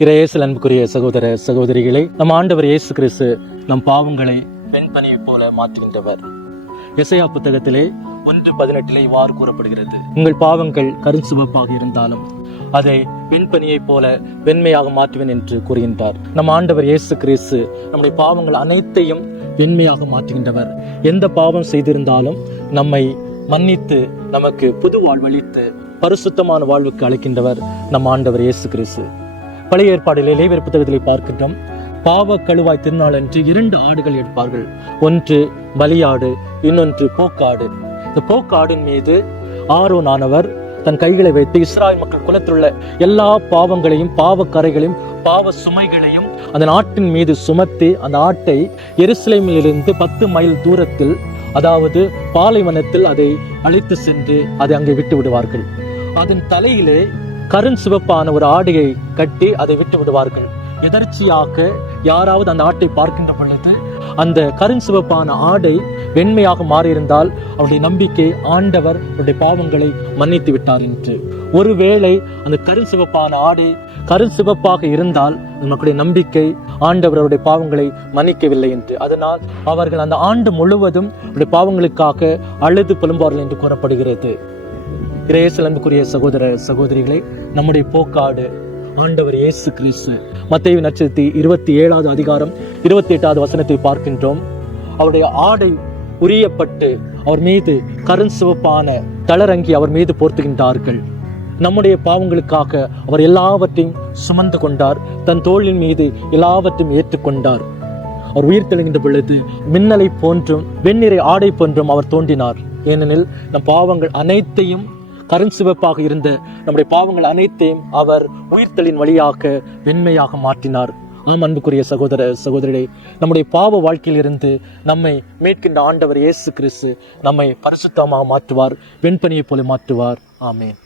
இயேசுவில் அன்புக்குரிய சகோதர சகோதரிகளே, நம் ஆண்டவர் இயேசு கிறிஸ்து நம் பாவங்களை வெண்பனியை போல மாற்றுகின்றவர். எசையா புத்தகத்திலே 1:18 இவ்வாறு கூறப்படுகிறது: உங்கள் பாவங்கள் கருஞ்சிவப்பாக இருந்தாலும் அதை வெண்பனியை போல வெண்மையாக மாற்றுவேன் என்று கூறுகின்றார். நம் ஆண்டவர் இயேசு கிறிஸ்து நம்முடைய பாவங்கள் அனைத்தையும் வெண்மையாக மாற்றுகின்றவர். எந்த பாவம் செய்திருந்தாலும் நம்மை மன்னித்து நமக்கு புது வாழ்வளித்து பரிசுத்தமான வாழ்வுக்கு அழைக்கின்றவர் நம் ஆண்டவர் இயேசு கிறிஸ்து. பழைய ஏற்பாடிலே லேவியர் புத்தகத்திலே பார்க்கின்றோம், பாவ கழுவாய் திருநாள் என்று 2 ஆடுகள் எடுப்பார்கள். ஒன்று பலியாடு, இன்னொன்று போக்காடு. இந்த போக்காடின் மீது ஆரோனானவர் தன் கைகளை வைத்து இஸ்ராயல் மக்கள் குலத்திலுள்ள எல்லா பாவங்களையும், பாவ கரைகளையும், பாவ சுமைகளையும் அந்த ஆட்டின் மீது சுமத்தி அந்த ஆட்டை எருசலேமிலிருந்து 10 மைல் தூரத்தில், அதாவது பாலைவனத்தில் அதை அழைத்து சென்று அதை அங்கே விட்டு விடுவார்கள். அதன் தலையிலே கருஞ்சிவப்பான ஒரு ஆடையை கட்டி அதை விட்டு விடுவார்கள். எதர்ச்சியாக யாராவது அந்த ஆட்டை பார்க்கின்ற பொழுது அந்த கருஞ்சிவப்பான ஆடை வெண்மையாக மாறியிருந்தால் அவருடைய நம்பிக்கை ஆண்டவர் அவருடைய பாவங்களை மன்னித்து விட்டார் என்று. ஒருவேளை அந்த கருஞ்சிவப்பான ஆடை கருஞ்சிவப்பாக இருந்தால் மக்களுடைய நம்பிக்கை ஆண்டவர் அவருடைய பாவங்களை மன்னிக்கவில்லை என்று. அதனால் அவர்கள் அந்த ஆண்டு முழுவதும் அவருடைய பாவங்களுக்காக அழுது புலம்புவார்கள் என்று கூறப்படுகிறது. இயேசுவில் அன்புக்குரிய சகோதர சகோதரிகளே, நம்முடைய போக்காடு ஆண்டவர் இயேசு கிறிஸ்து. மத்தேயு நற்செய்தி 27வது அதிகாரம் 28வது வசனத்தை பார்க்கின்றோம். அவருடைய ஆடை உரியப்பட்டு அவர் மீது கருஞ்சிவப்பான தளரங்கி அவர் மீது போர்த்துகின்றார்கள். நம்முடைய பாவங்களுக்காக அவர் எல்லாவற்றையும் சுமந்து கொண்டார். தன் தோளின் மீது எல்லாவற்றையும் ஏற்றுக்கொண்டார். அவர் உயிர் தெழுகின்ற பொழுது மின்னலை போன்றும் வெண்ணிறை ஆடை போன்றும் அவர் தோன்றினார். ஏனெனில் நம் பாவங்கள் அனைத்தையும், கருஞ்சிவப்பாக இருந்த நம்முடைய பாவங்கள் அனைத்தையும் அவர் உயிர்த்தலின் வழியாக வெண்மையாக மாற்றினார். ஆம் அன்புக்குரிய சகோதர சகோதரிகளே, நம்முடைய பாவ வாழ்க்கையில் இருந்து நம்மை மீட்கின்ற ஆண்டவர் இயேசு கிறிஸ்து நம்மை பரிசுத்தமாக மாற்றுவார், வெண்பனியை போல மாற்றுவார். ஆமென்.